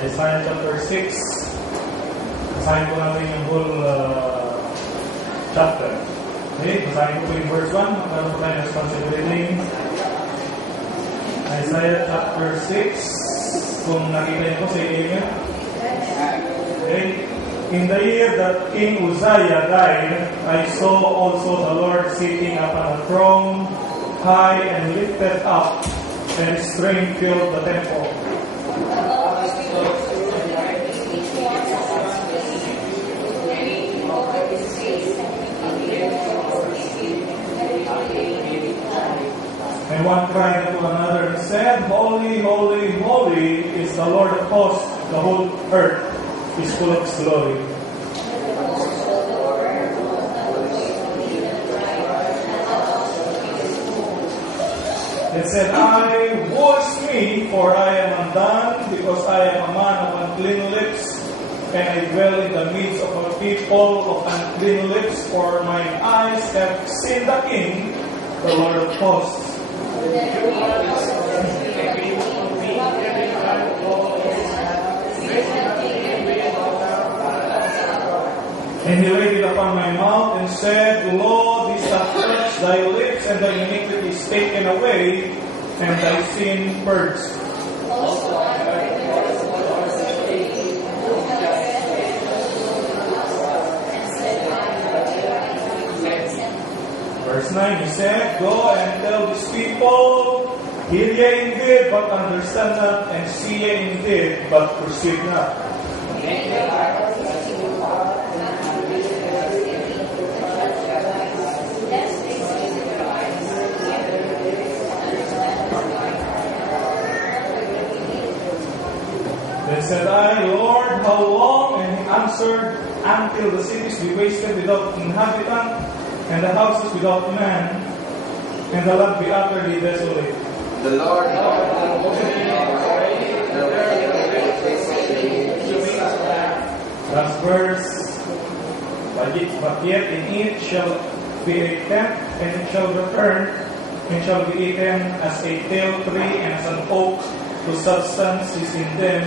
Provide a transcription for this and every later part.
Isaiah chapter 6. Basahin po natin yung whole chapter. Okay, basahin po yung verse 1. Magkaroon po tayo ng responsibility. Isaiah chapter 6. Kung nakita niyo po sa email. Okay. In the year that King Uzziah died, I saw also the Lord sitting upon a throne, high and lifted up, and his train filled the temple. And one cried to another and said, Holy, holy, holy is the Lord of hosts, the whole earth is full of his glory. It said, woe is me, for I am undone, because I am a man of unclean lips, and I dwell in the midst of a people of unclean lips, for mine eyes have seen the King, the Lord of hosts. And he laid it upon my mouth and said, Lo, this hath touched thy lips, and thy iniquity is taken away, and thy sin purged. Verse 9, he said, Go and tell these people, hear ye indeed, but understand not, and see ye indeed, but perceive not. Then said I, Lord, how long? And he answered, until the cities be wasted without inhabitant, and the houses without man, and the land be utterly desolate. The Lord Last verse, but yet in it shall be a tent, and it shall return, and shall be eaten as a tale tree, and as an oak, whose substance is in them,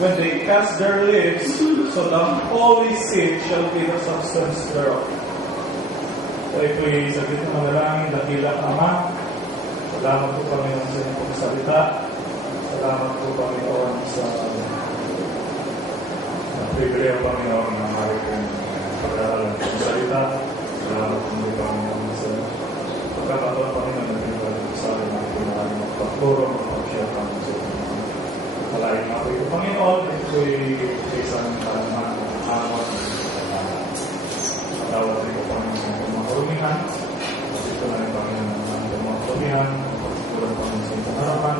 when they cast their lips, so the holy seed shall be the substance thereof. Tayo po'y saglit na manalangin, dakilang Ama. Salamat po Panginoon sa inyong pagsalita. Salamat po Panginoon sa pribilehyo Panginoon na maaari kong pag-aaralan ng salita. Salamat po Panginoon sa pagkakataon Panginoon na pinagaling sa akin na pinagaling magpapuro, magpapashare kami sa inyo. Malaking ako ito Panginoon, ito po'y isang tanang hamon. Tawag rin ko Panginoon ng mga karumihan. Ito na rin Panginoon ng mga karumihan. Tulad Panginoon sa inyong harapan.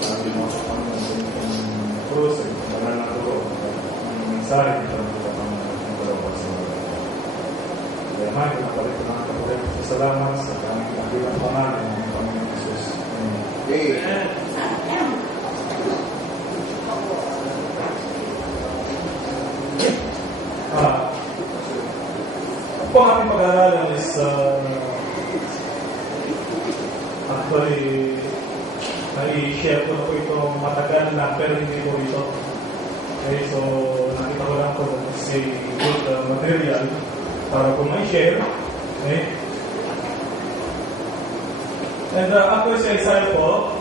Sabi mo sa Panginoon sa inyong krus, sa inyong tagal na turo. Ang mensahe, ito na ito Panginoon ng kalawag sa mga. Kaya may pinapalit ko ng kapalit. Salamat sa kanyang kagilang pangalan ng Panginoon Jesus. Amen. Ang ating pag-aaralan is actually nai-share ko na po ito matagal na pero hindi po ito. Okay, so nakita ko lang po si good material para po may share. Okay? And actually si Isaiah po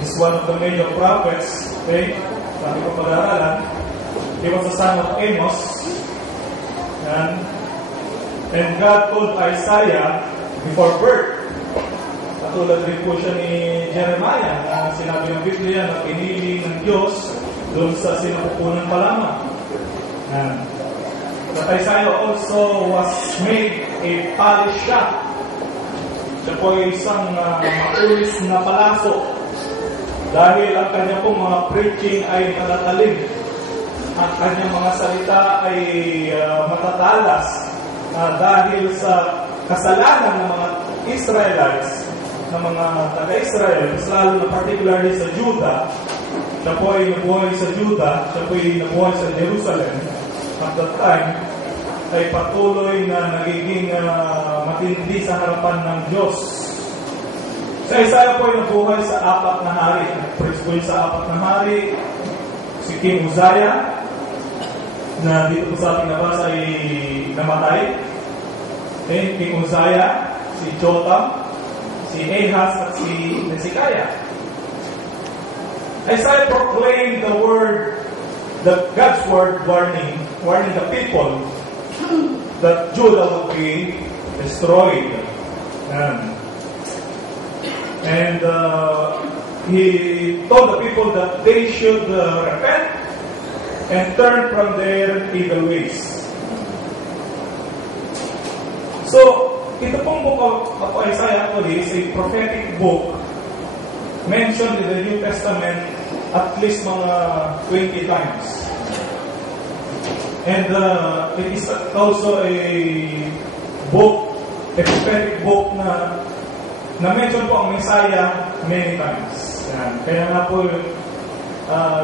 is one of the major prophets. Okay? Sa ating pag-aaralan, he was the son of Amos. And God told Isaiah before birth. Katulad rin po siya ni Jeremiah na sinabi ng Biblia na pinili ng Diyos doon sa sinapupunan pa lamang. But Isaiah also was made a polished shop. Siya po ay isang maulis na palaso dahil ang kanya pong mga preaching ay matatalim. At kanyang mga salita ay matatalas dahil sa kasalanan ng mga Israelites, ng mga taga-Israel, lalo na particularly sa Judah. Siya po ay nabuhay sa Judah, siya po ay nabuhay sa Jerusalem. At that time, ay patuloy na nagiging matindi sa harapan ng Diyos. Sa Isaiah po ay nabuhay sa 4 na hari. Praise po po yung sa 4 na hari, si King Uzziah, na dito po sa ating nabasa ay namatay. Then, King Uzziah, si Jotham, si Ahaz, at si Hezekiah. Isaiah proclaimed the word, God's word warning the people that Judah would be destroyed. And he told the people that they should repent and turn from their evil ways. So, ito pong book of Isaiah actually is a prophetic book mentioned in the New Testament at least mga 20 times. And it is also a prophetic book na mention po ang Messiah many times. Kaya nga po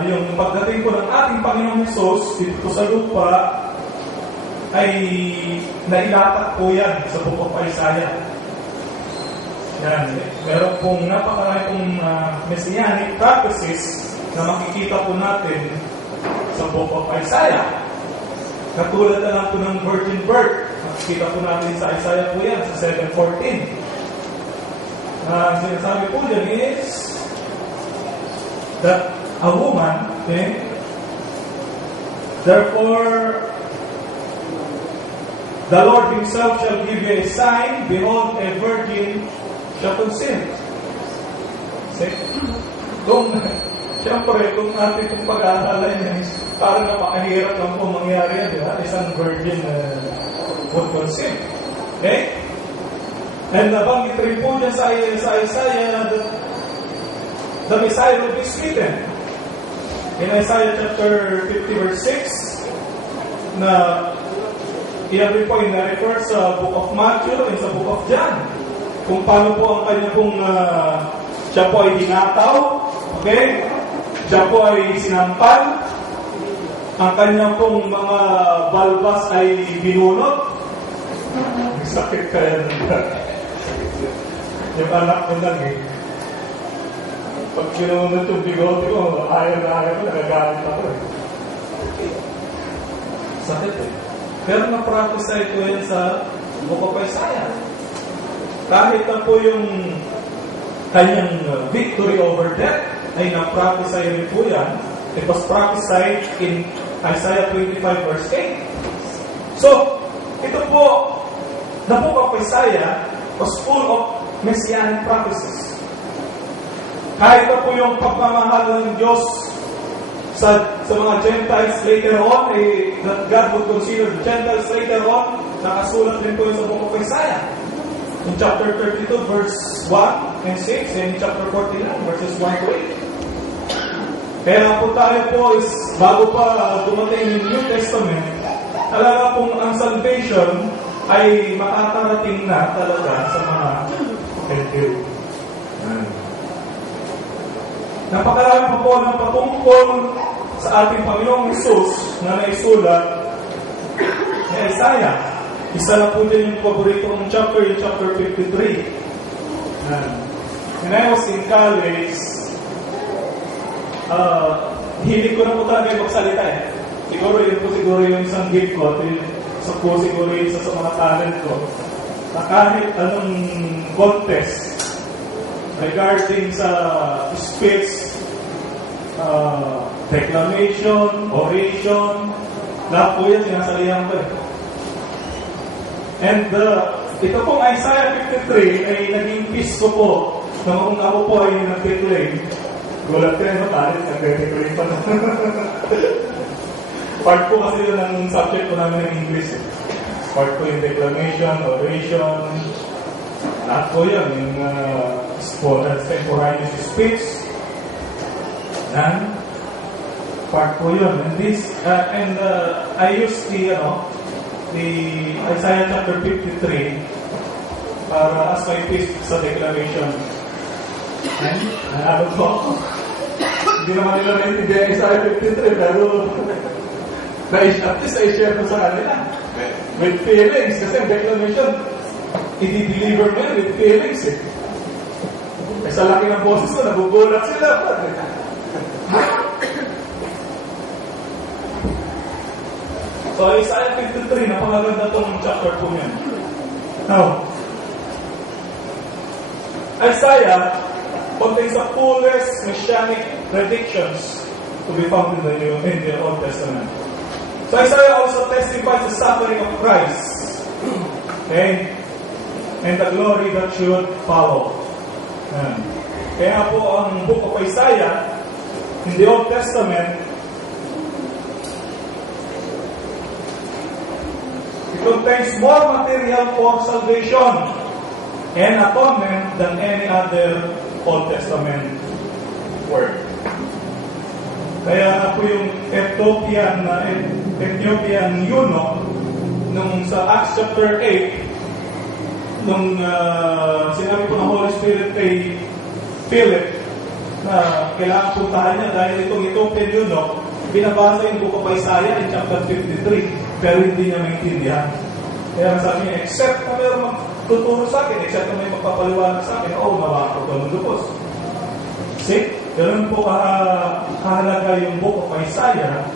yung pagdating po ng ating Panginoong Hesus dito sa lupa ay nailatak po yan sa book of Isaiah. Meron pong napakarami pong messianic prophecies na makikita po natin sa book of Isaiah. Katulad na lang po ng virgin birth. Makikita po natin sa Isaiah po yan, sa 7:14. Sinasabi po dyan is that a woman, therefore, the Lord Himself shall give you a sign, behold, a virgin shall conceive. Siyempre, kung ating itong pag-aaralan niya, parang napakahirap lang po mangyari yan, di ba? Isang virgin would conceive. Okay? And nabanggit rin po niya sa Isaiah that the Messiah will be smitten. In Isaiah chapter 50 verse 6, na iyan rin po ina-refer sa book of Matthew and sa book of John. Kung paano po ang kanya pong siya po ay dinataw, okay? Siya po ay sinampal, ang kanyang pong mga balbas ay binunot. Sakit kaya yung anak ko lang pag binunot yung bigote ko, ayaw ko, nagagalit ako Sakit Pero na-prophesy ko yan sa book of Isaiah. Kahit na po yung kanyang victory over death ay na-prophesy rin po yan. It was prophesied in Isaiah 25 verse 8. So, ito po, the book of Isaiah was full of messianic prophecies. Kahit na po yung pagmamahal ng Diyos sa mga Gentiles later on, that God would consider the Gentiles later on, nakasulat rin po yung sa book of Isaiah. In chapter 32 verse 1 and 6, and in chapter 49 verses 1 to 8. Kaya po tayo po is, bago pa dumating yung New Testament, talaga pong ang salvation ay makakarating na talaga sa mga Gentile. Napakarami pa po ng patungkol sa ating Panginoong Hesus na naisulat ni Isaiah. Isa na po din yung paborito ng chapter, yung chapter 53. When I was in college, hilig ko na po talaga magsalita Siguro yung isang gift ko, siguro yung isa sa mga talent ko, na kahit anong contest regarding sa speech, declamation, oration, lahat po yan sinasalihan ko And ito pong Isaiah 53 ay naging piece ko po na kung ako po ay nag-declaim. Gulat kayo, talent, nag-declaim pa na. Part po kasi yun ang subject ko namin ng English. Part po yung declamation, oration, lahat po yun, yung extemporaneous speech. And part po yun. And I used the Isaiah chapter 53 para as my piece sa declaration. And ano po? Hindi naman nila naintindihan Isaiah 53 pero at least I-share ko sa kanila. With feelings. Kasi ang declaration, i-deliver mo yan with feelings Sa laki ng boses ko, nagugulat sila. So, Isaiah 53, napakaganda itong chapter po yan. Now, Isaiah contains the fullest messianic predictions to be found in the Old Testament. So Isaiah also testifies the suffering of Christ, okay, and the glory that should follow. Kaya po ang book of Isaiah in the Old Testament, it contains more material for salvation and atonement than any other Old Testament word. Kaya po yung Ethiopian eunuch nung sa Acts chapter 8, nung sinabi po ng Holy Spirit kay Philip na kailangan puntahan niya dahil itong Ethiopian eunuch, binabasa yung book of Isaiah in chapter 53, pero hindi niya maintindihan. Kaya sabi niya, except na mayroong magtuturo sa akin, except na may magpapaliwanag sa akin, nawako ko ng lupos. See? Ganun po kahalaga yung book of Isaiah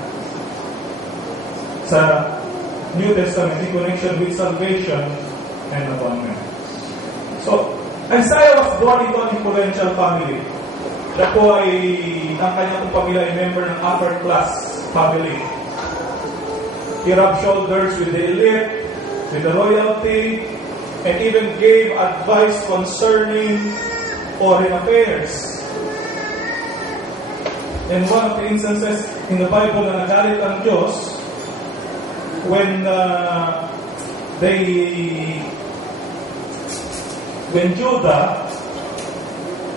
sa New Testament in connection with salvation and atonement. So, Isaiah was born into an influential family. Siya po ay, ang kanyang pamilya ay member ng upper class family. He rubbed shoulders with the elite, with the royalty, and even gave advice concerning foreign affairs. And one of the instances in the Bible na nagalit ang Diyos when Judah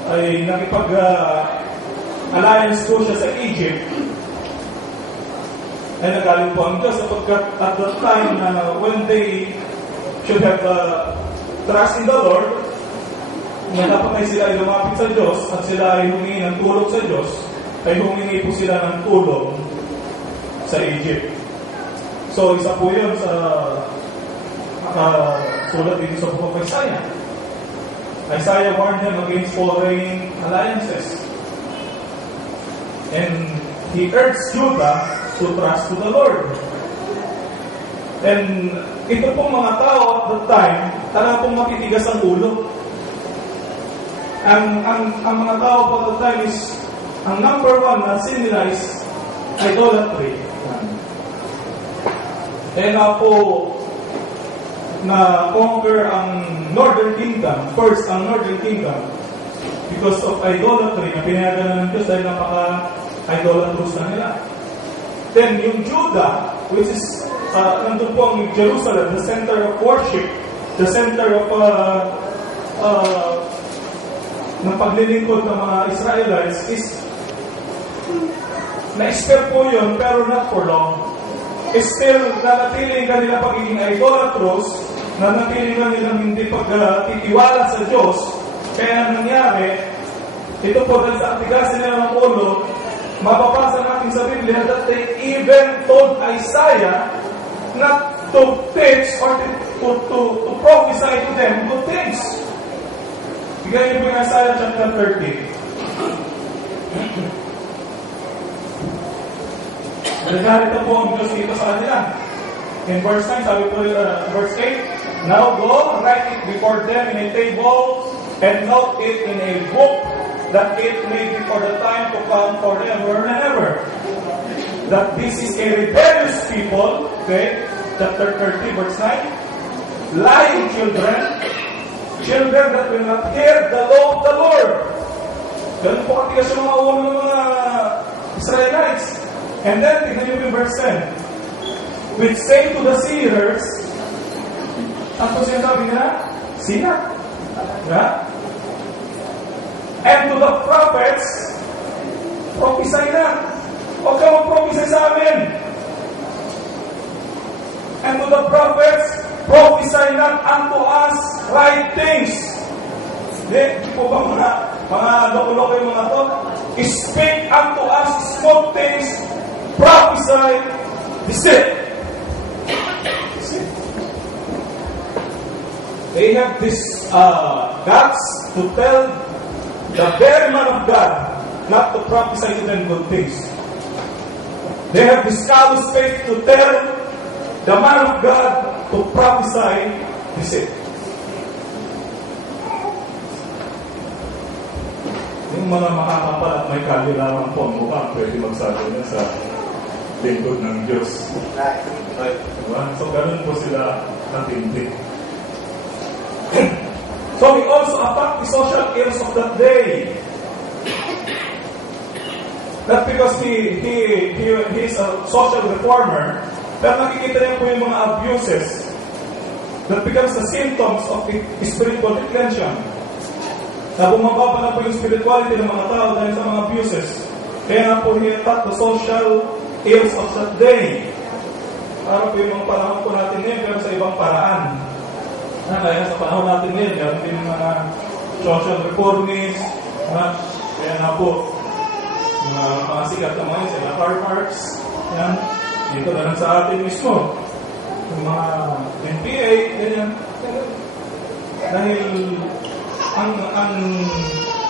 ay nakipag-alliance po siya sa Egypt, ay nagalit po ang Diyos sapagkat at that time when they should have trust in the Lord, na dapat ay sila ay lumapit sa Diyos at sila ay humingi ng tulong sa Diyos, ay humingi po sila ng tulong sa Egypt. So, isa po yun sa sulat dito sa book of Isaiah. Isaiah warned them against foreign alliances. And he urged Judah to trust to the Lord. And ito pong mga tao at that time, talaga pong matitigas ang ulo. Ang mga tao at that time is, ang number one na sin nila is idolatry. Kaya nga po, na conquer ang Northern Kingdom, first ang Northern Kingdom, because of idolatry, na pinayagan ng Diyos dahil napaka-idolatrous na nila. Then yung Judah, which is, nandun po ang Jerusalem, the center of worship, the center of ng paglilingkod ng mga Israelites is na-expel po yun, pero not for long. Still, nanatiling kanila pagiging idolatrous, nanatiling kanilang hindi pagtitiwala sa Diyos. Kaya nangyari, ito po dahil sa aktigasin nila ng ulo, mababasa natin sa Biblia that they even told Isaiah not to teach or to prophesy to them good things. Bigyan niyo po yung Isaiah chapter 30. Nagalit na po ang Diyos dito sa kanila. In verse 9, sabi po verse 8, now go, write it before them in a table, and note it in a book, that it may be for the time to come forever and ever. That this is a rebellious people, okay, chapter 30, verse 9, lying children that will not hear the law of the Lord. Ganun po katigas yung mga ulo ng mga Israelites. And then, tignan niyo yung verse 10. Which say to the seers, ano po sinasabi nila? Sina. Yeah? And to the prophets, prophesy na. Huwag ka mag-prophesy sa amin. And to the prophets, prophesy not unto us right things. Hindi po ba mga loko-loko yung mga to? Speak unto us smooth things, prophesy deceit. They have this guts to tell the very man of God not to prophesy to them good things. They have this callous faith to tell the man of God to prophesy is it. Yung mga makakapal at may kalilangan po ang mukha, pwede magsabi na sa lingkod ng Diyos. Right. Diba? So, ganun po sila natindig. So, we also attack the social ills of that day. Not because he is a social reformer, pero nakikita niya po yung mga abuses that becomes the symptoms of the spiritual declension. Na bumababa na po yung spirituality ng mga tao dahil sa mga abuses. Kaya na po he attacked the social ills of that day. Para po yung mga panahon po natin ngayon, pero sa ibang paraan. Kaya sa panahon natin ngayon, meron din mga social reformists, kaya na po, mga sikat na mga sila, Karl Marx, yan, dito na lang sa atin mismo. Yung mga NPA, ganyan. Dahil,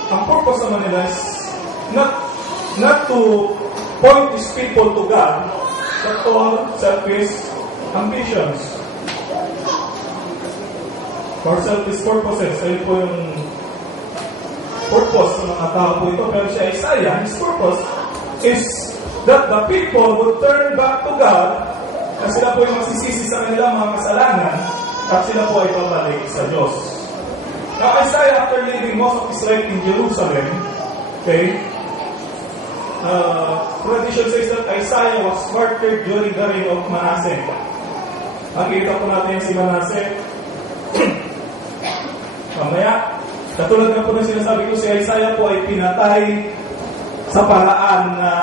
ang purpose naman nila is not to point these people to God, but to all selfish ambitions. For selfish purposes, ayun po yung purpose ng mga tao po ito. Pero si Isaiah, his purpose is that the people would turn back to God at sila po yung magsisisi sa kanilang mga kasalanan at sila po ay babalik sa Diyos. Now, Isaiah, after living most of his life in Jerusalem, okay, tradition says that Isaiah was martyred during the reign of Manasseh. Nakikita po natin si Manasseh. Mamaya, katulad na po na sinasabi ko, si Isaiah po ay pinatay sa paraan na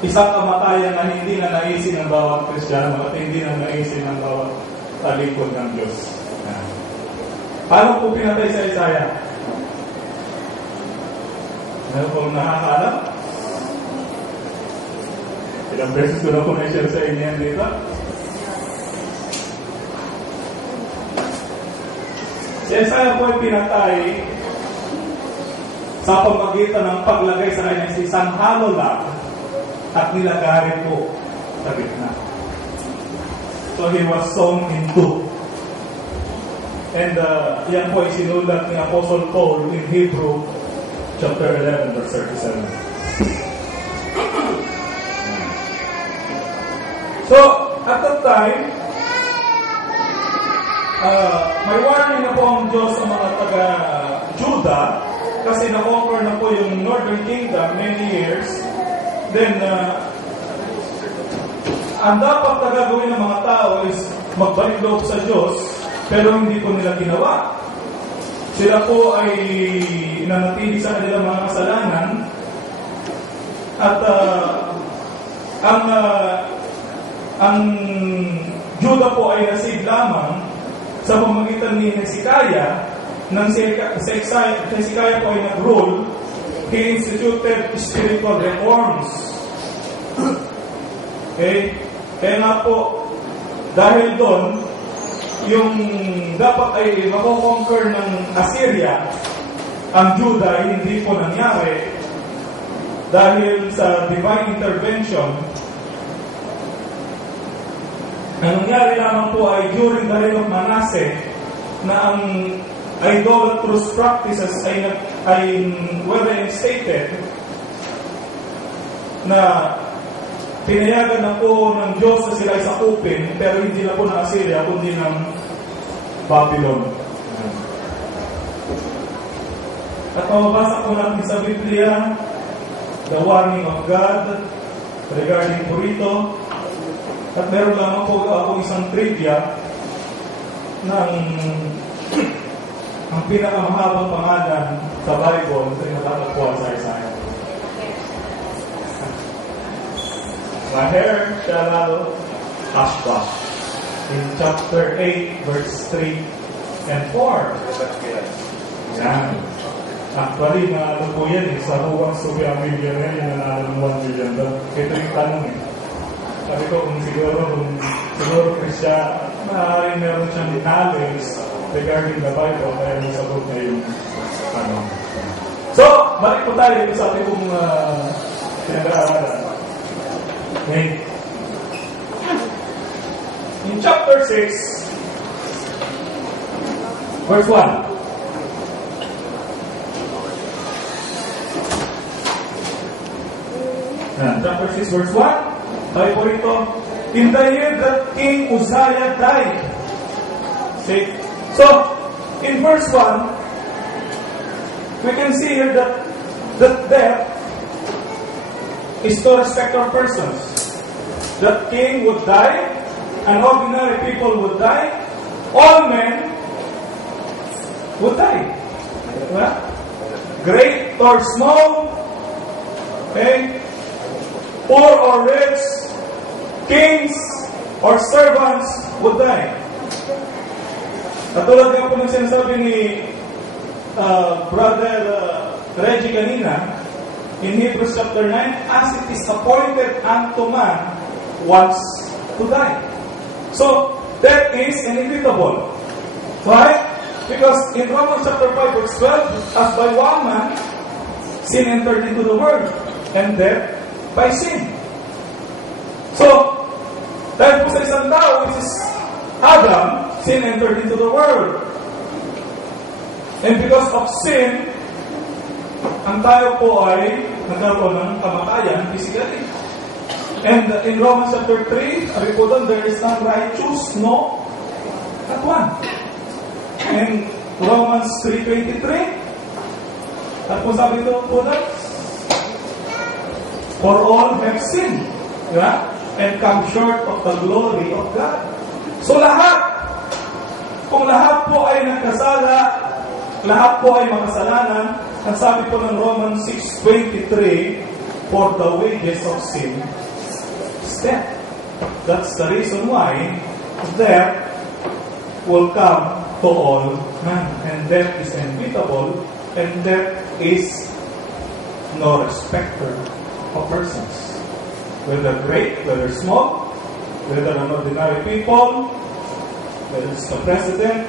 isang kamatayan na hindi na naisin ng bawat Kristiyano at hindi na naisin ng bawat talikod ng Diyos. Paano po pinatay si Isaiah? Ano po nakakaalam? Ilang beses ko na po na-share sa inyo yan dito. Si Isaiah po ay pinatay sa pamagitan ng paglagay sa kanya sa isang halolag at nilagari po sa gitna. So he was sown in two. And yan po ay sinulat ni Apostle Paul in Hebrew chapter 11 verse 37. So, at that time, may warning na po ang Diyos sa mga taga-Juda kasi na-conquer na po yung Northern Kingdom many years. Then, ang dapat na gagawin ng mga tao is magbalik loob sa Diyos, pero hindi po nila ginawa. Sila po ay nanatili sa kanilang mga kasalanan at ang Juda po ay nasig lamang sa pamamagitan ni Hezekiah. Nang si Hezekiah po ay nag-rule, he instituted spiritual reforms. Okay? Kaya nga po, dahil doon, yung dapat ay mako-conquer ng Assyria, ang Juda ay hindi po nangyari dahil sa divine intervention. Ang nangyari lamang po ay during the reign of Manasseh na ang idolatrous practices ay well reinstated na pinayagan na po ng Diyos na sila ay sakupin, pero hindi na po ng Assyria, kundi ng Babylon. At mababasa po natin sa Biblia, the warning of God regarding po rito. At meron lamang po ako isang trivia ng ang pinakamahabang pangalan sa Bible na natatagpuan sa Isaiah. Maher Shalal Hashbaz in chapter 8 verse 3 and 4. Yan. Actually, naano po yan sa Huwag Subi ang Biblia na yan, nanalo ng 1 million doon. Ito yung tanong Sabi ko kung siguro Kristya, maaaring meron siyang knowledge regarding the Bible, kaya nasagot niya yung tanong. So, balik po tayo dito sa ating kong pinag-aaralan. Okay. chapter 6, verse 1. Chapter 6, verse 1. Tayo po rito. In the year that King Uzziah died. See? So, in verse 1, we can see here that death is to respect our persons. That king would die, and ordinary people would die, all men would die. Diba? Great or small, okay? Poor or rich, kings or servants would die. Katulad nga po ng sinasabi ni Brother Reggie kanina, in Hebrews chapter 9, as it is appointed unto man once to die. So, death is inevitable. Why? Because in Romans chapter 5 verse 12, as by one man, sin entered into the world, and death by sin. So, dahil po sa isang tao, which is Adam, sin entered into the world. And because of sin, ang tayo po ay nagkaroon ng kamatayan physically. And in Romans chapter 3, sabi po doon, there is none righteous, no, not one. And Romans 3:23, at po sabi doon po doon, for all have sinned, yeah? And come short of the glory of God. So kung lahat po ay nagkasala, lahat po ay makasalanan, ang sabi po ng Romans 6:23, for the wages of sin is death. That's the reason why death will come to all men. And death is inevitable, and death is no respecter of persons. Whether great, whether small, whether an ordinary people, whether it's the president,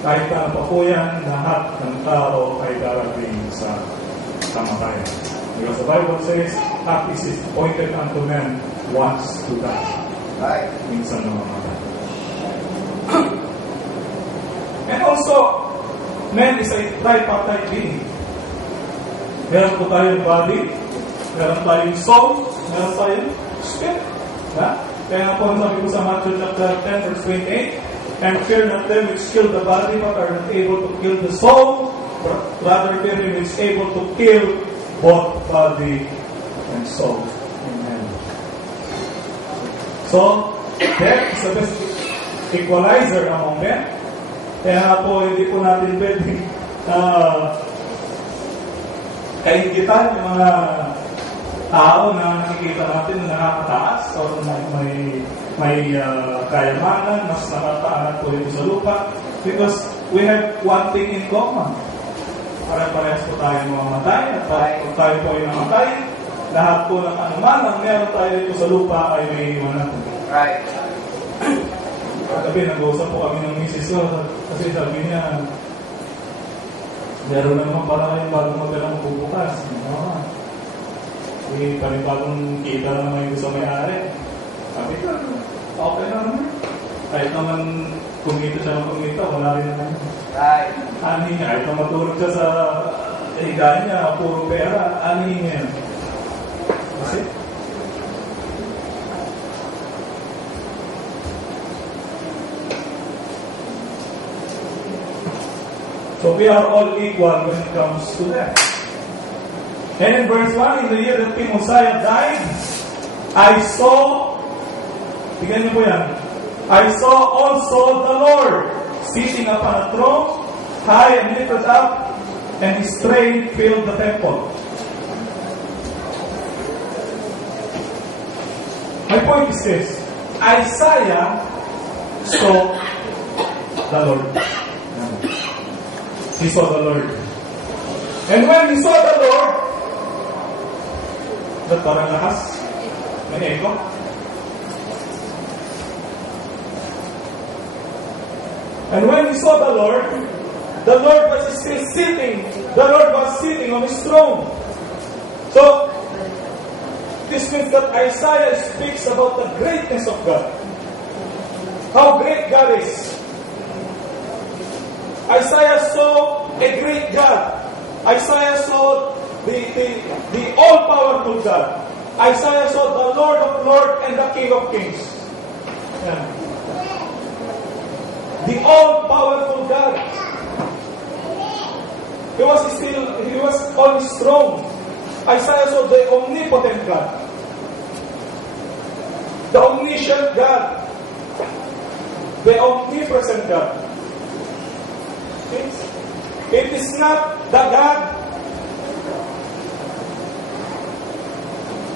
kahit ano pa po yan, lahat ng tao ay darating sa kamatayan. Because the Bible says, "As it is appointed unto men once to die." Right. Minsan na mamatay. And also, man is a tripartite being. Meron po tayong body, meron tayong soul, meron tayong spirit. Kaya po sabi ko sa Matthew chapter 10 verse 28, and fear not them which kill the body, but are not able to kill the soul, but rather fear him which is able to kill both body and soul. Amen. So, death is the best equalizer among men. Kaya po, hindi po natin pwedeng kaingitan yung mga tao na nakikita natin na nakakataas o may kayamanan, mas nakataanat po ito sa lupa, because we have one thing in common. Parehas po tayo mamamatay, at kung tayo po ay namatay, lahat po ng anuman ang meron tayo dito sa lupa ay may iwan natin. Right. Sabi, nag-uusap po kami ng misis ko, kasi sabi niya, meron naman para yung bagong magalang bubukas. Panibagong kita na naman yung gusto may-ari. Sabi ko, okay na naman. Kahit naman kumita siya ng kumita, wala rin naman. Right. Ani niya, kahit na matulog siya sa higaan niya, puro pera, ani niya. Kasi, so we are all equal when it comes to that. And in verse 1, in the year that King Uzziah died, I saw, tignan niyo po yan, I saw also the Lord sitting upon a throne, high and lifted up, and his train filled the temple. My point is this, Isaiah saw the Lord. He saw the Lord. And when he saw the Lord, ba't parang lakas? May echo? And when he saw the Lord was still sitting. The Lord was sitting on his throne. So, this means that Isaiah speaks about the greatness of God. how great God is. Isaiah saw a great God. Isaiah saw the all-powerful God. Isaiah saw the Lord of Lords and the King of Kings. Yeah. The all-powerful God. He was on his throne. Isaiah saw the omnipotent God. The omniscient God. The omnipresent God. It is not the God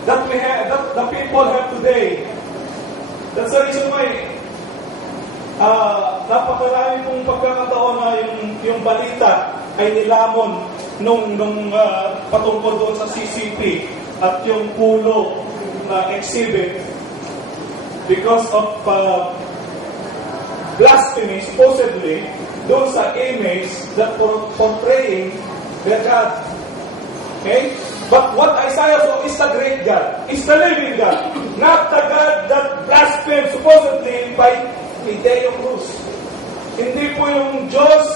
that we have, that the people have today. That's the reason why napakarami pong pagkakataon na yung balita ay nilamon nung patungkol doon sa CCP at yung pulo na exhibit because of blasphemy supposedly doon sa image that portraying their God. Okay? But what Isaiah saw is the great God. Is the living God. Not the God that blasphemed supposedly by Ideo Cruz. Hindi po yung Diyos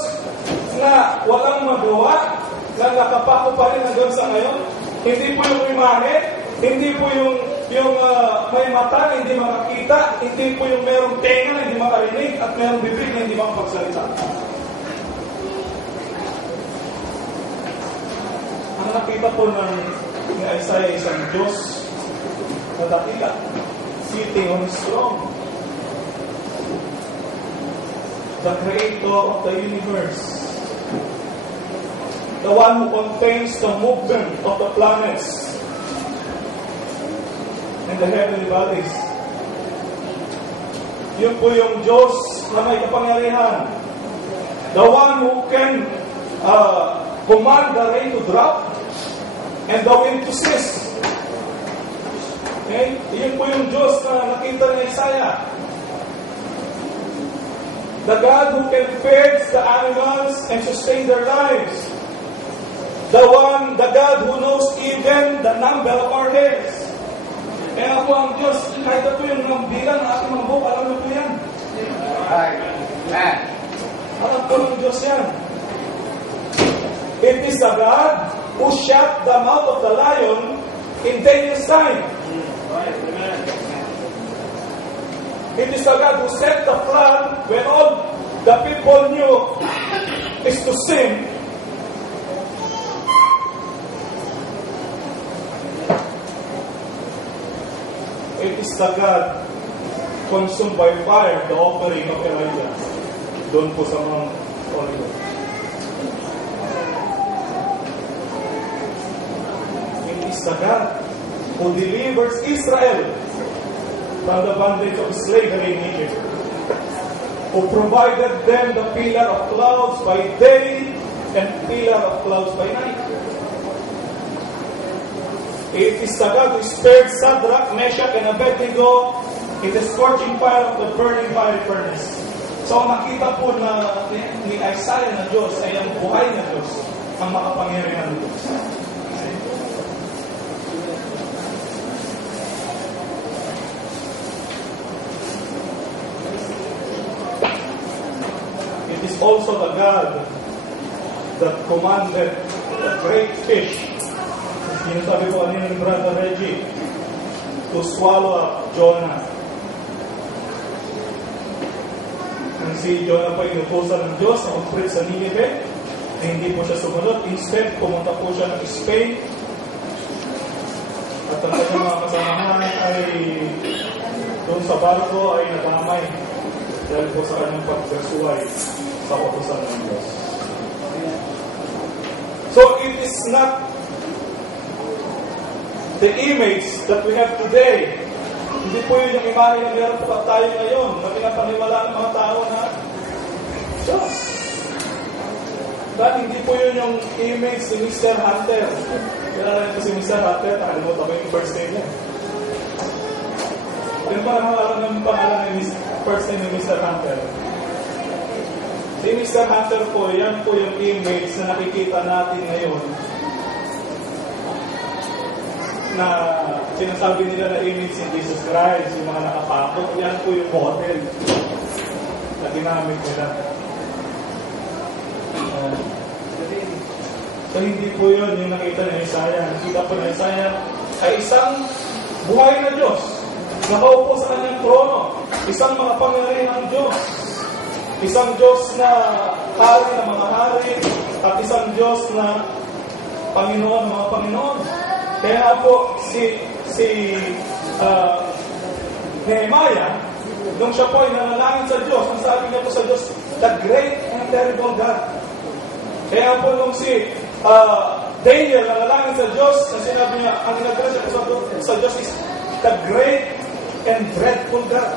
na walang magawa, na nakapako pa rin hanggang sa ngayon. Hindi po yung imahe, hindi po yung may mata na hindi makakita, hindi po yung merong tenga na hindi makarinig, at merong bibig na hindi makapagsalita. Ang nakita po ni Isaiah isang Diyos na dakila, sitting on his throne. The creator of the universe. The one who contains the movement of the planets and the heavenly bodies. Yun po yung Diyos na may kapangyarihan. The one who can command the rain to drop and the wind to cease. Okay? Yun po yung Diyos na nakita ni Isaiah. The God who can feed the animals and sustain their lives. The God who knows even the number of our hairs. Kaya po ang Diyos, kahit po yung bilang na ating mga buhok, alam niyo po yan. Alam po ng Diyos yan. It is a God who shut the mouth of the lion in 10 years' time. It is a God who set the flood when all the people knew is to sin. It is the God consumed by fire, the offering of Elijah. Doon po sa Mount Olivet. It is the God who delivers Israel from the bondage of slavery in Egypt, who provided them the pillar of clouds by day and pillar of clouds by night. It is the God who spared Shadrach, Meshach, and Abednego in the scorching fire of the burning fiery furnace. So nakita po na ni Isaiah na Diyos ay ang buhay na Diyos, ang makapangyarihan ng Diyos. It is also the God that commanded the great fish, yung sabi ko kanina ni Brother Reggie, to swallow up Jonah. Nang si Jonah pa inutusan ng Diyos na mag-preach sa Nineveh, na hindi po siya sumunod. Instead, pumunta po siya ng Spain. At ang kanyang mga kasamahan ay doon sa barko ay nadamay dahil po sa kanyang pagkasuway sa utusan ng Diyos. So it is not the image that we have today. Hindi po yun yung imahe na meron po tayo ngayon na pinapaniwala ng mga tao na Diyos. Dahil hindi po yun yung image ni Mr. Hunter. Kailangan ito si Mr. Hunter, nakalimutan ko yung first name niya. Yung parang ng pangalan ni first name ni Mr. Hunter. Si Mr. Hunter po, yan po yung image na nakikita natin ngayon na sinasabi nila na image si Jesus Christ, yung mga nakapakot, yan po yung model. ginamit nila. So hindi po yun yung nakita ni Isaiah. Nakita po ni Isaiah ay isang buhay na Diyos. Nakaupo sa kanyang trono. Isang mga pangyarihang Diyos. Isang Diyos na hari ng mga hari. At isang Diyos na Panginoon ng mga Panginoon. Kaya po si Nehemiah, nung siya po ay nanalangin sa Diyos, ang sabi niya po sa Diyos, the great and terrible God. Kaya po nung si Daniel nanalangin sa Diyos, ang sinabi niya, ang ginagawa siya sa Diyos is the great and dreadful God.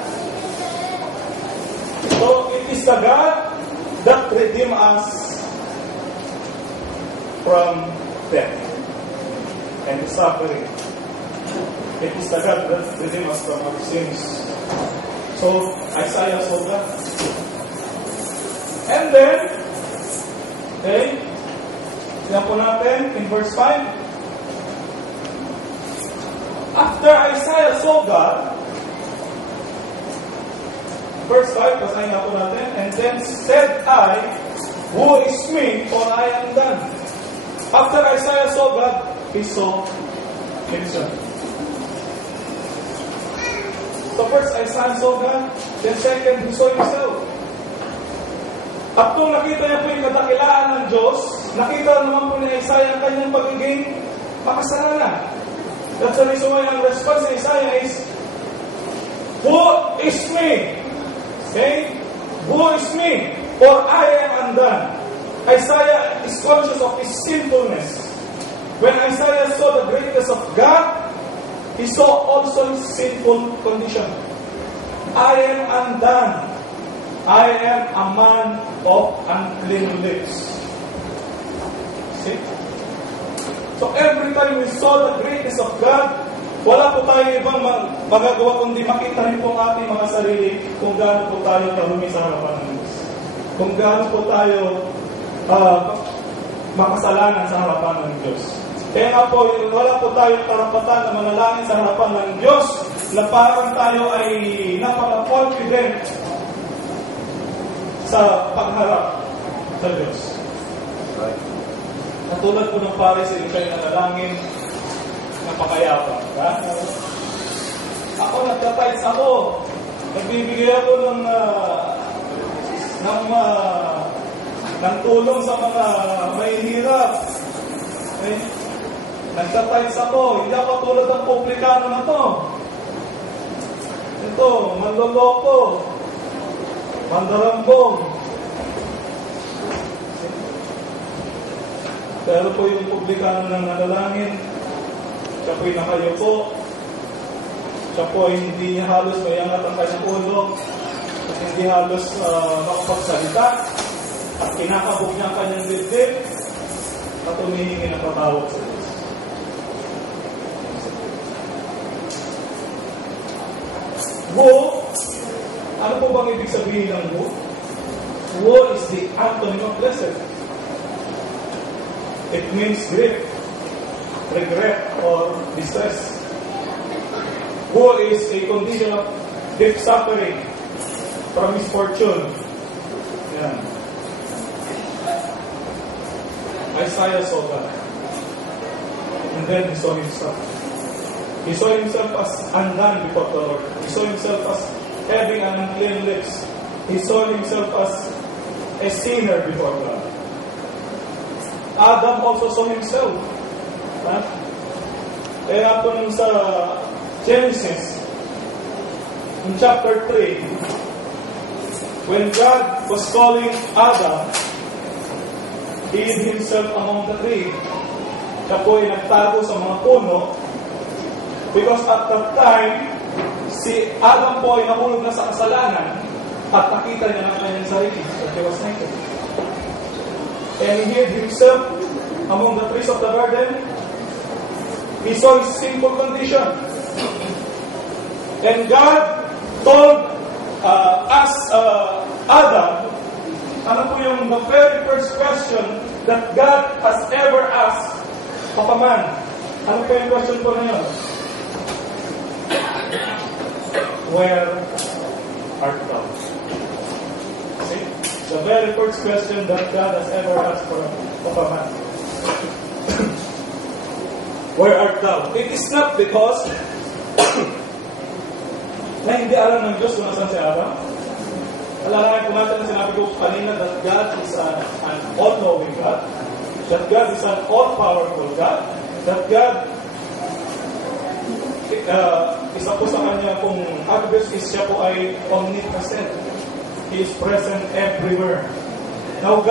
So it is the God that redeemed us from death and suffering. It is the God that redeemed us from our sins. So Isaiah saw that. And then, okay, yan po natin in verse 5. After Isaiah saw God, verse 5, basahin na po natin. And then said I, who is me, for I am done. After Isaiah saw God, he saw himself. So first, Isaiah saw God. Then second, he saw himself. At kung nakita niya po yung kadakilaan ng Diyos, nakita naman po ni Isaiah ang kanyang pagiging makasalanan. That's the reason why ang response ni Isaiah is, who is me? Okay? Who is me? For I am undone. Isaiah is conscious of his sinfulness. When Isaiah saw the greatness of God, he saw also his sinful condition. I am undone. I am a man of unclean lips. See? So every time we saw the greatness of God, wala po tayo ibang magagawa kundi makita rin po ang ating mga sarili kung gaano po tayo kahumi sa harapan ng Diyos. Kung gaano po tayo makasalanan sa harapan ng Diyos. Kaya nga po, wala po tayong karapatan na manalangin sa harapan ng Diyos na parang tayo ay napaka-confident sa pagharap sa Diyos. Right? Katulad po ng Pharisee, kayo nanalangin, napakayapa. Ako nagtatights ako. Nagbibigay ako ng tulong sa mga may hirap. Okay? Nagtatights ako. Hindi ako tulad ng publikano na to. Ito, manloloko. Mandarambong. Pero po yung publikano ng nanalangin, siya po'y nakayupo, siya po'y hindi niya halos mayangat ang kanyang ulo, at hindi halos makapagsalita, at kinakabog niya ang kanyang dibdib, at humihingi ng patawad sa Diyos. Woe, ano po bang ibig sabihin ng woe? Woe is the antonym of blessed. It means grief, regret, or distress. Woe is a condition of deep suffering from misfortune. Yan. Isaiah saw that. And then he saw himself. He saw himself as undone before the Lord. He saw himself as having an unclean lips. He saw himself as a sinner before God. Adam also saw himself. Kaya po nung sa Genesis, in chapter 3, when God was calling Adam, he hid himself among the tree. Siya po ay nagtago sa mga puno because at that time, si Adam po ay nahulog na sa kasalanan at nakita niya ng kanyang sarili. So he was naked. And he hid himself among the trees of the garden. He saw his sinful condition. And God told Adam, ano po yung the very first question that God has ever asked of a man? Ano po yung question po na yun? Where art thou? The very first question that God has ever asked of a man. Where art thou? It is not because na hindi alam ng Diyos kung nasan si Adam. Alalahan ko natin na sinabi ko kanina that God is an all-knowing God, that God is an all-powerful God, that God isa po sa kanya kung attributes is siya po ay omnipresent. He is present everywhere. Now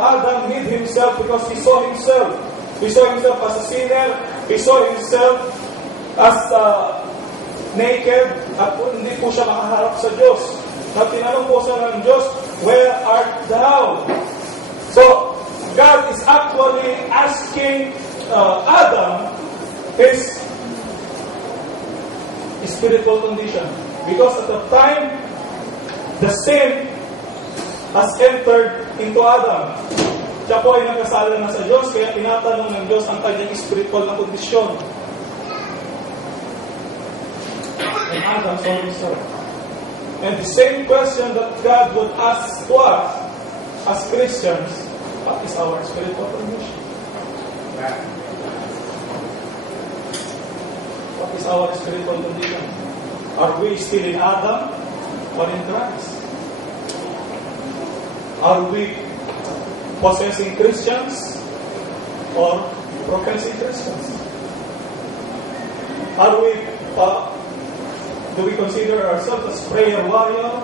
Adam hid himself because he saw himself. He saw himself as a sinner. He saw himself as naked at hindi po siya makaharap sa Diyos. At tinanong po siya ng Diyos, where art thou? So, God is actually asking Adam his spiritual condition. Because at the time, the sin has entered into Adam. Siya po ay nagkasala na sa Diyos, kaya tinatanong ng Diyos ang kanyang spiritual na kondisyon. And Adam saw himself. And the same question that God would ask to us as Christians, what is our spiritual condition? What is our spiritual condition? Are we still in Adam or in Christ? Are we possessing Christians or professing Christians? Are we do we consider ourselves as prayer warrior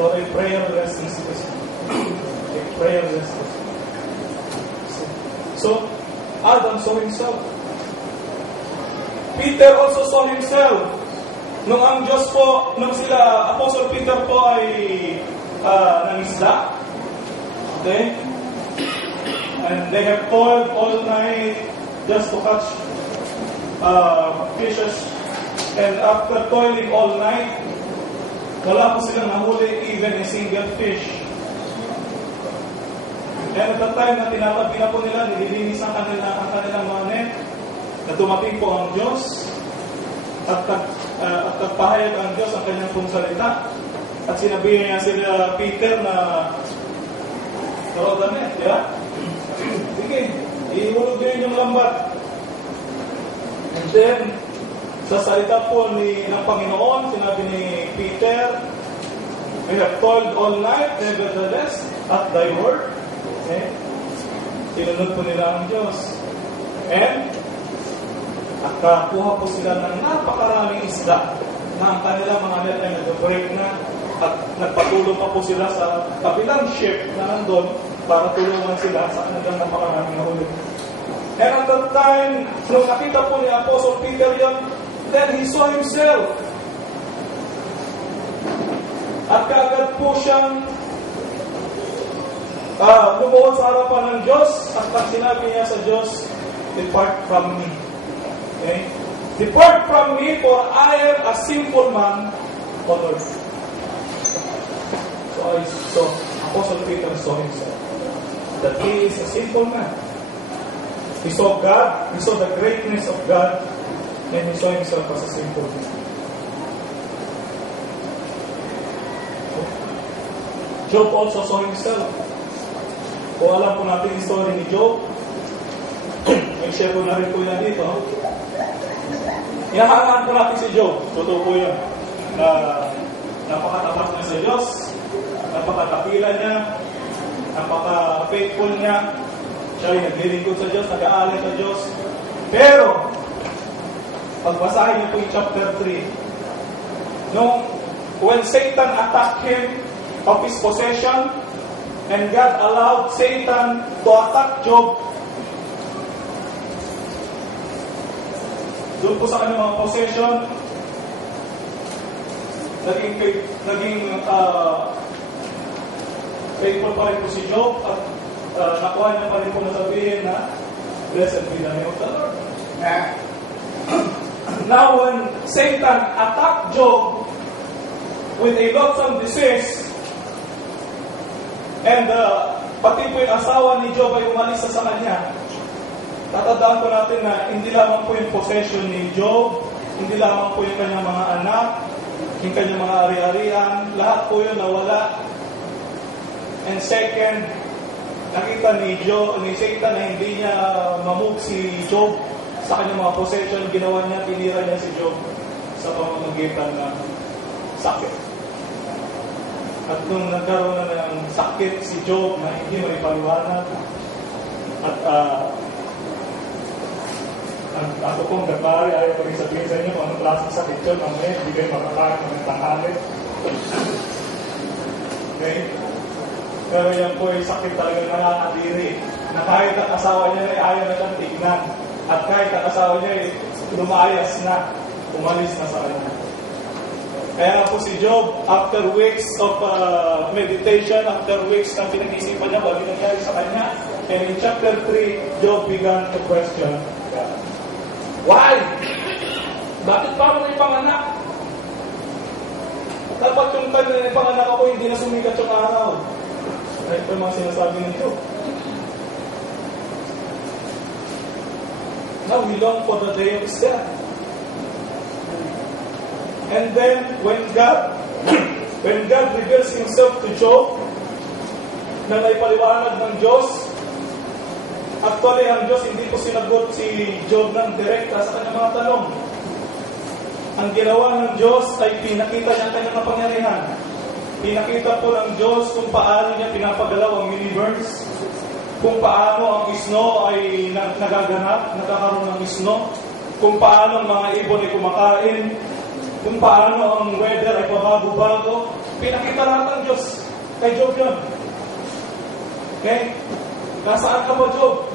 or a prayerless Christian? A prayerless Christian. So Adam saw himself. Peter also saw himself. Nung ang Diyos po, nung sila Apostle Peter po ay nangisda. Okay? And they have toiled all night just to catch fishes. And after toiling all night, wala po silang nahuli even a single fish. And at the time na tinatabi na po nila, nililinis ang kanilang mga net, na dumating po ang Diyos at nagpahayag ang Diyos ang kanyang pong salita. At sinabi niya sila Peter na damit, di ba? Sige, ihulog din yung lambat. And then, sa salita po ng Panginoon, sinabi ni Peter, we have toiled all night, nevertheless, at thy word. Okay? Sinunod po nila ang Diyos. And, nakakuha po sila ng napakaraming isda na ang kanilang mga net ay nag-break na at nagpatulong pa po sila sa kabilang ship na nandun para tulungan sila sa kanilang napakaraming nahuli. And at that time, nung nakita po ni Apostle Peter yun, then he saw himself. At kaagad po siyang lumuhod sa harapan ng Diyos at pag sinabi niya sa Diyos, depart from me. Okay? Depart from me, for I am a sinful man on earth. So Apostle Peter saw himself that he is a sinful man. He saw God, he saw the greatness of God, and he saw himself as a sinful man. Job also saw himself. Kung alam po natin yung story ni Job, mag-share po na rin po yan dito. Inahangaan po natin si Job. Totoo po yun. Napakatapat niya sa Diyos, napakatapila niya, napaka-faithful niya. Siya ay naglilingkod sa Diyos, nag-aalay sa Diyos. Pero, pagbasahin niyo po yung chapter 3, when Satan attacked him of his possession, and God allowed Satan to attack Job, doon po sa kanyang mga possession, naging faithful pa rin po si Job at nakuha niya pa rin po nasabihin na blessed be the name of the Lord. Now when Satan attacked Job with a loathsome disease, and pati po yung asawa ni Job ay umalis sa kanya, tatandaan po natin na hindi lamang po yung possession ni Job, hindi lamang po yung kanyang mga anak, yung kanyang mga ari-arian, lahat po yun nawala. And second, nakita ni Satan na hindi niya mamove si Job sa kanyang mga possession. Ginawa niya, tinira niya si Job sa pamamagitan ng sakit. At nung nagkaroon na ng sakit si Job na hindi maipaliwanag, at ako pong gabari, ayaw ko rin sabihin sa inyo kung anong klaseng sakit yun, mamaya hindi kayo makakain ng tanghali. Okay? Pero yan po ay sakit talagang nakakadiri, na kahit ang asawa niya ay ayaw na siyang tignan, at kahit ang asawa niya ay lumayas na, umalis na sa kanya. Kaya po si Job, after weeks of meditation, after weeks na pinag-isipan niya, wala nangyari sa kanya, and in chapter 3, Job began to question God. Why? Bakit pa ako may panganak? Dapat yung kanya na panganak ako, hindi na sumikat yung araw. Ito yung mga sinasabi ng Job. Now we long for the day of his death. And then, when God reveals Himself to Job, na naipaliwanag ng Diyos, actually, ang Diyos hindi po sinagot si Job ng direkta sa kanyang mga tanong. Ang ginawa ng Diyos ay pinakita niya ang kanyang kapangyarihan. Pinakita po ng Diyos kung paano niya pinapagalaw ang universe, kung paano ang isno ay nagaganap, nagkakaroon ng isno, kung paano ang mga ibon ay kumakain, kung paano ang weather ay pabago-bago. Pinakita lahat ng Diyos kay Job yun. Okay? Nasaan ka ba, Job?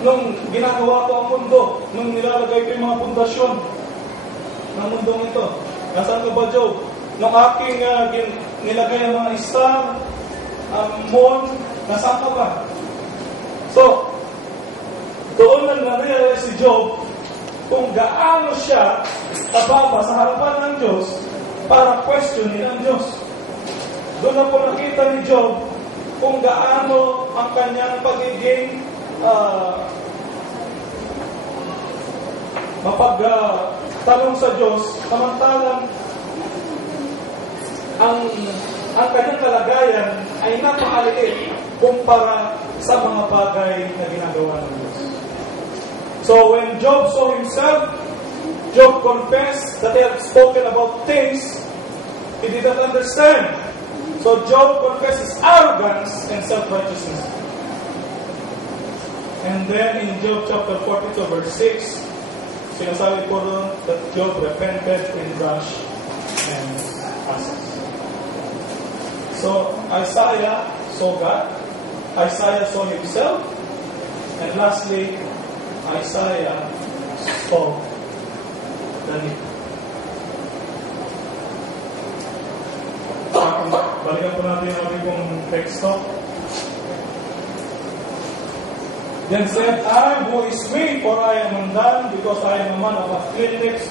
Nung ginagawa ko ang mundo, nung nilalagay ko yung mga pundasyon ng mundong ito. Nasaan ka ba, Job? Nung aking nilagay ang mga star, moon, nasaan ka ba? So, doon nang na-realize si Job kung gaano siya kababa sa harapan ng Diyos para questionin ang Diyos. Doon na po nakita ni Job kung gaano ang kanyang pagiging mapagtanong sa Diyos, samantalang ang kanyang kalagayan ay napakaliit kumpara sa mga bagay na ginagawa ng Diyos. So when Job saw himself, Job confessed that he had spoken about things he did not understand. So Job confesses arrogance and self-righteousness. And then in Job chapter 42 verse 6, sinasabi po doon that Job repented in brush and ashes. So Isaiah saw God, Isaiah saw himself, and lastly, Isaiah saw the need. Balikan po natin ang ating teksto. Then said I, who is weak, for I am undone, because I am a man of unclean lips,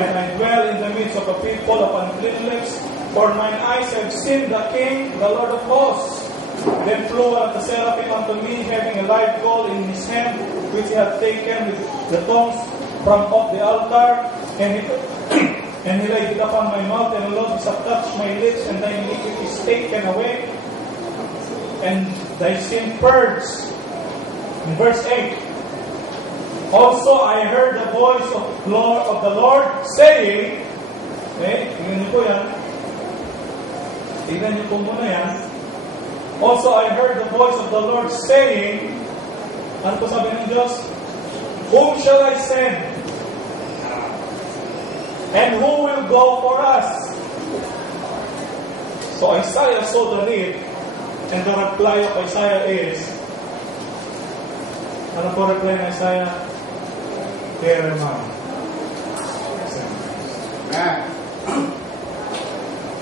and I dwell in the midst of a people of unclean lips. For mine eyes have seen the King, the Lord of hosts. Then flew one of the seraphim unto me, having a live coal in his hand, which he had taken with the tongs from off the altar, and he laid it upon my mouth, and the Lord shall touch my lips, and thy iniquity is taken away, and thy sin purged. In verse 8, also I heard the voice of the Lord saying, okay, tingnan niyo po yan. Tingnan niyo po muna yan. Also I heard the voice of the Lord saying, ano po sabi ng Diyos? Whom shall I send? And who will go for us? So Isaiah saw the need, and the reply of Isaiah is, ano po reply ng Isaiah? Here am I.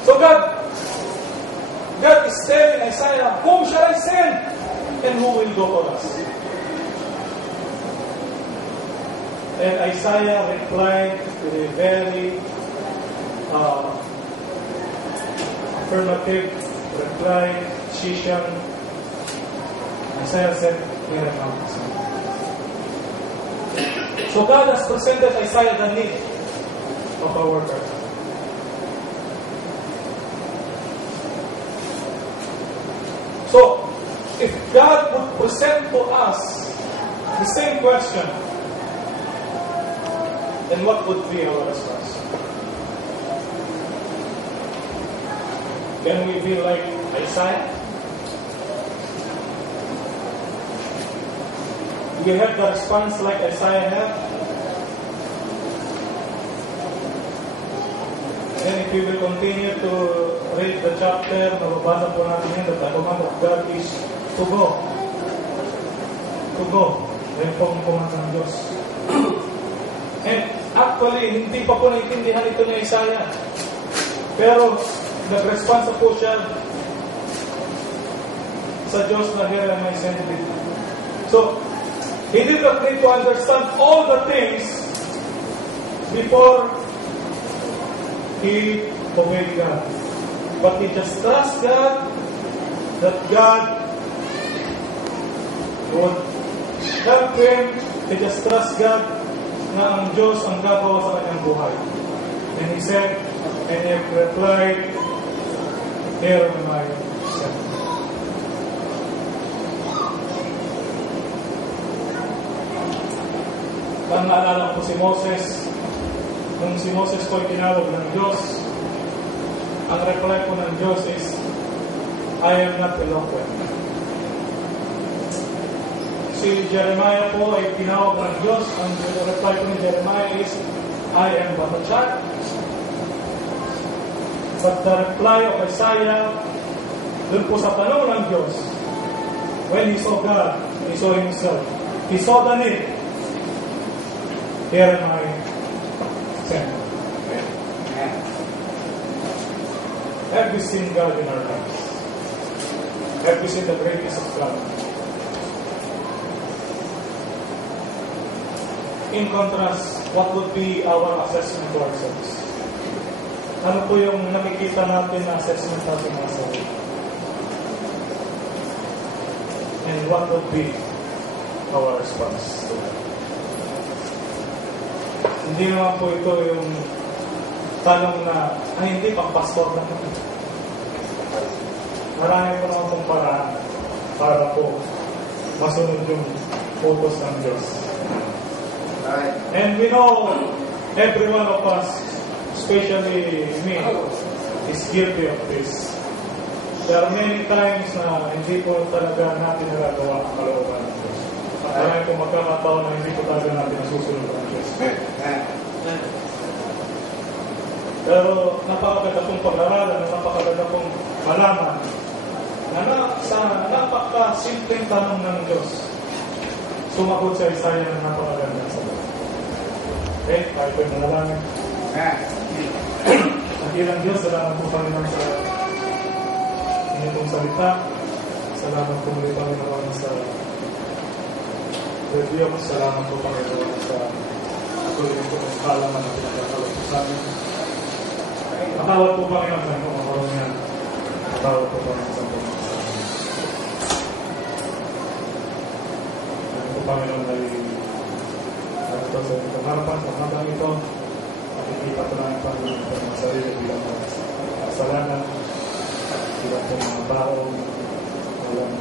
So God is telling Isaiah, whom shall I send? And who will go for us? And Isaiah replied to a very affirmative reply, Shisham. Isaiah said, here am I. So God has presented Isaiah the need of a worker. So, if God would present to us the same question, then what would be our response? Can we be like Isaiah? Do we have the response like Isaiah had? And if we will continue to read the chapter, mababasa po natin yun, the command of God is to go. To go. Yan po ang command ng Diyos. And actually, hindi pa po naintindihan ito ni Isaiah. Pero, nag-response po siya sa Diyos na here am I sent thee. So, he did not need to understand all the things before he obeyed God. But he just trusts God that God would help him. He just trusts God na ang Diyos ang gagawa sa kanyang buhay. And he said, and he replied, here am I sent. Ang naalala ko si Moses, nung si Moses po ay tinawag ng Diyos, ang reply po ng Diyos is, I am not eloquent. Si Jeremiah po ay tinawag ng Diyos, ang reply po ni Jeremiah is, I am but a child. But the reply of Isaiah, dun po sa tanong ng Diyos, when he saw God, he saw himself, he saw the need, here am I sent. Have we seen God in our lives? Have we seen the greatness of God? In contrast, what would be our assessment to ourselves? Ano po yung nakikita natin na assessment natin ng sarili? And what would be our response to that? Hindi naman po ito yung tanong na, ay hindi, pang pastor na ito. Marami po naman pong paraan para po masunod yung focus ng Diyos. And we know, every one of us, especially me, is guilty of this. There are many times na hindi po talaga natin nagagawa ang kalooban ng Diyos. At marami po magkakataon na hindi po talaga natin nasusunod ang Diyos. Pero napakaganda pong pag-aralan, napakaganda pong malaman na sa napaka-simpleng tanong ng Diyos, sumagot sa Isaiah na napakaganda sa Diyos. Okay, tayo po yung manalangin. Nakilang Diyos, salamat po Panginoon sa inyong salita. Salamat po muli Panginoon sa review. Salamat po Panginoon sa tuloy po ng kalaman na pinagkakalat po sa amin. Matawad po Panginoon na kung ako niyan. Matawad po Panginoon sa mga sa amin. Ano po Panginoon ay ito sa itong harapan sa hanggang ito. Nakikita ko lang ang Panginoon sa mga sarili bilang mga kasalanan, bilang po mga taong walang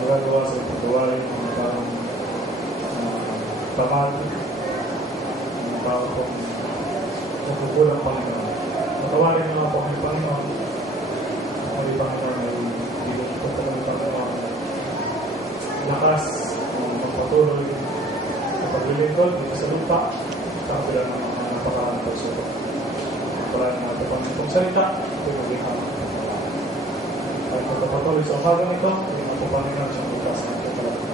magagawa sa paggawain, mga taong tamad, mga taong pong magugulang Panginoon. Matawarin naman po ang Panginoon. Ang Panginoon ay bilang po talagang Panginoon. Lakas, magpatuloy sa paglilingkod dito sa lupa, kapila ng mga napakaraming pagsuko. Maraming natin Panginoong salita, ito yung maging hapon. Kahit magpapatuloy sa umagang ito, hindi na po Panginoon siyang bukas ng ito talaga.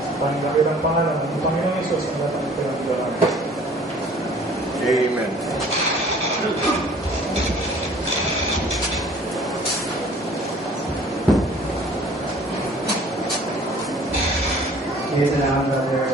Sa pangyayang pangalan ng Panginoong Isus, ang lahat ng ito yung nagdarang. Amen. Yes, and I'm brother.